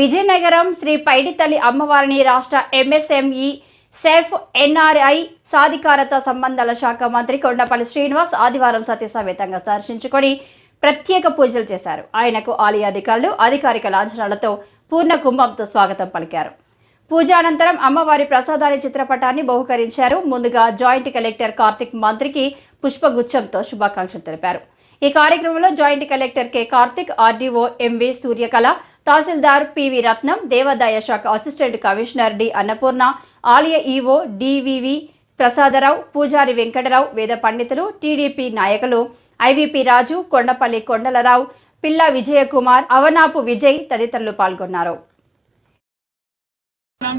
విజయనగరం శ్రీ పైడితల్లి అమ్మవారిని రాష్ట్ర MSME సెఫ్ NRI సాధికారత సంబంధాల శాఖ మంత్రి కొండపల్లి శ్రీనివాస్ ఆదివారం సత్యసమేతంగా దర్శించుకొని ప్రత్యేక పూజలు చేశారు. ఆయనకు ఆలయ అధికారులు అధికారిక లాంఛనాలతో పూర్ణ కుంభంతో స్వాగతం పలికారు. పూజానంతరం అమ్మవారి ప్రసాదాన్ని చిత్రపటాన్ని బహుకరించారు. ముందుగా జాయింట్ కలెక్టర్ కార్తిక్ మంత్రికి పుష్పగుచ్చంతో శుభాకాంక్షలు తెలిపారు. ఈ కార్యక్రమంలో joint collector K Karthik RDO MV Suryakala tahsildar PV Ratnam దేవాదాయ శాఖ అసిస్టెంట్ కమిషనర్ డి అన్నపూర్ణ ఆలయ ఈవో డివివి ప్రసాదరావు పూజారి వెంకటరావు వేద పండితులు టీడీపీ నాయకులు ఐవీపీ రాజు కొండపల్లి కొండలరావు పిల్ల విజయకుమార్ అవనాపు విజయ్ తదితరులు పాల్గొన్నారు. नाम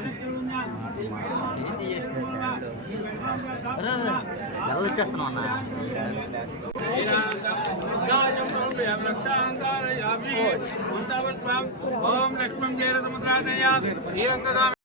సెలవు ఇచ్చేస్తున్నాం అన్న. ఓం లక్ష్మం జయరథముద్రాదయ శ్రీరంగదామి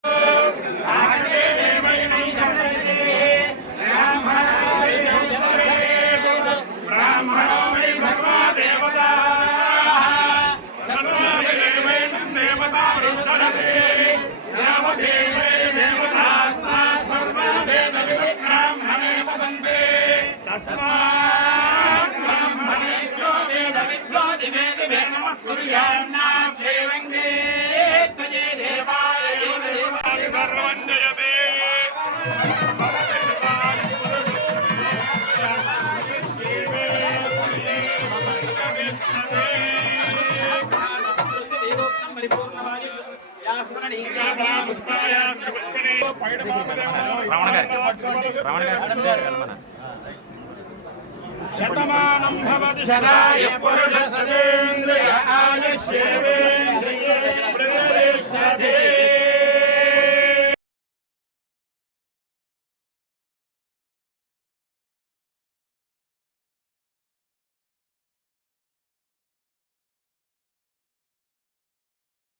రమణ గారు. రమణ గారు. శతమానం భవతి సదాయ పురుష సదేంద్రియ ఆయుష్యేవేంద్రియ ప్రతిష్టతే